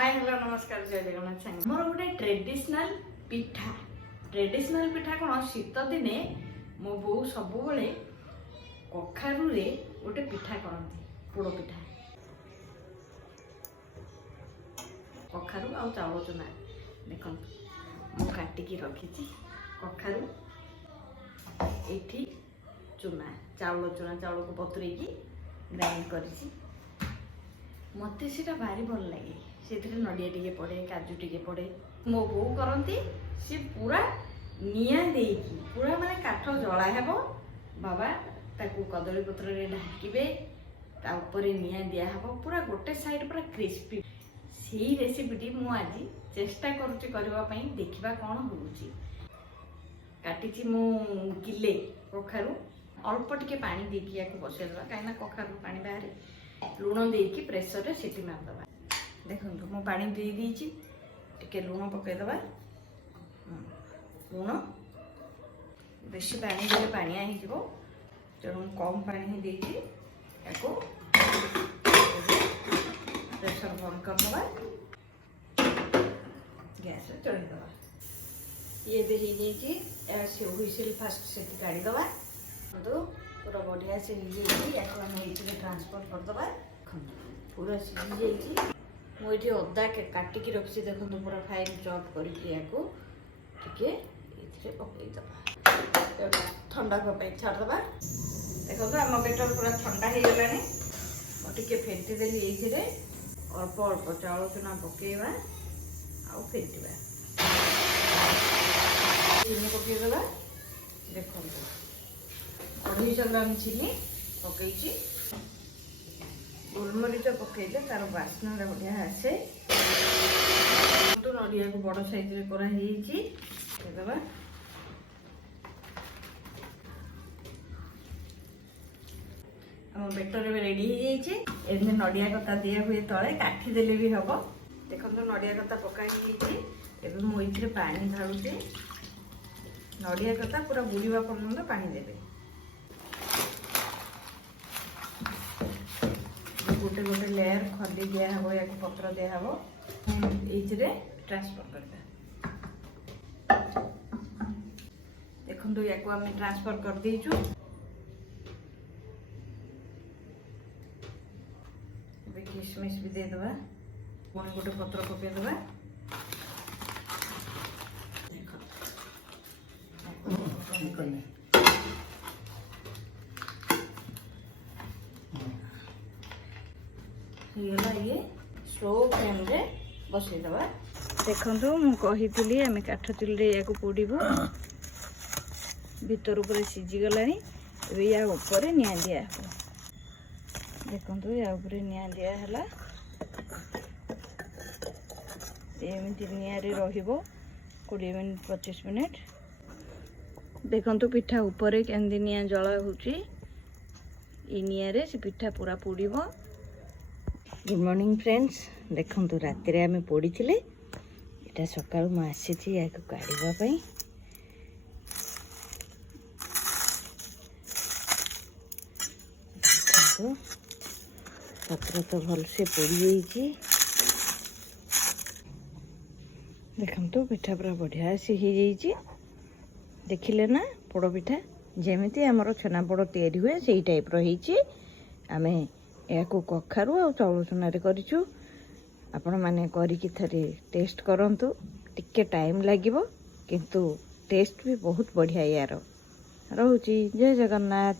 Hi hello नमस्कार जय जगन्नाथ सांग मोर गोटे ट्रेडिशनल पिठा कौन शीत दिने मो बो सब कखारू रे गोटे पिठा करती पोड़ पिठा कखारू आ चाउल चूना देख मु काटिकी रखी कखारू ये चूना चाउल को बतुरे ग्राइंड कर मत से भारी भल लगे से नड़िया टे पड़े काजू टे पड़े मो बो करती सी पूरा निया देकी पूरा माने काठ जला हेबो बाबा ताकू कदली पत्र रे ढाकिबे ता ऊपर निया दिया हेबो पूरा गोटे साइड पूरा क्रिस्पी सी रेसिपीटी मु आज चेष्टा करूची करबा पई देखिबा कोन होउची काटिची मु किले कखारू अल्प टिके पानी देकी याको बसेलबा काइना कखारू पानी बाहरे लुण देकी प्रेसर रे सीटी मारदबा देखो मु पानी दे दीची टिके लुण पकेदबा लुण बेसी पानी दे पानिया ही जीवो तेणु कम पानी ही देची याको प्रेसर बंद करदबा गैस रे चढ़ी दबा ये दे ही जेची से हुइसिल फास्ट से काढी दबा तो पूरा बढ़िया से हिजे याको हम एठी ट्रांसफर कर दबा पूरा सिझी जाइए मुझे अदा काटिकी रखी देखो पूरा फाइन चॉप करके पकईदबा ठंडा पे छाड़दबा देखो आम बेटर पूरा ठंडा हो गलानी मुझे फेंटी देली ये अल्प अल्प चाउल चूना पकेवा आउ फेंटा चीनी पकईदबा देखो 250 ग्राम चीनी पकई गोलमरीच पकईले तार बास्ना बढ़िया आसे तो नड़िया को बड़ साइज रे करा हेची देबा हम बेटर में रेडी हो जाइए एने नड़िया कता दिया हुए तले काठी देले भी हबो देखो तो नड़िया कता पकाई हेची एबे मु इथरे पानी ढालुची नड़िया कता पूरा बुड़ीवा पर्यंत पानी देबे गोटे गोटे लेयर खली दिया हबो या पत्र दिया हबो एइथरे ट्रांसफर करदा देखंतु याको हम ट्रांसफर कर देइछु बे किशमिश भी दे दबा कोन गोटे पत्र पके दबा देखो ये स्लो फ्लेम रे बसईदबा देखो मुझे आम काठ चुल्ली या पोड़बू भीतर पूरा सीझीगला या ऊपर निआ दिया देखो या ऊपर निआ दिया है एमती निआरे रहिबो 20 मिनट 25 मिनट देखो पिठा ऊपर केंदी निआ जला होची ई निआरे से पिठा पूरा पोड़ीबो गुड मॉर्निंग फ्रेंड्स देखो राति रे आमे पोड़ी थिले एटा सकाळ म आसी छी याको काढिबा पई पत्र तो भल से पोड़ी जाई छी देखम तो पिठा पूरा बढ़िया से ही जाई छी देखिले ना पोड़ पिठा जेमिति हमरो छना पोड़ तयारी हुए सेही टाइप रो ही छी आमे या कखारू आ चाउल चूना करूँ आपण मैंने करी थरे टेस्ट करंतु टिके टाइम लागिबो किंतु टेस्ट भी बहुत बढ़िया यार रोची जय जगन्नाथ।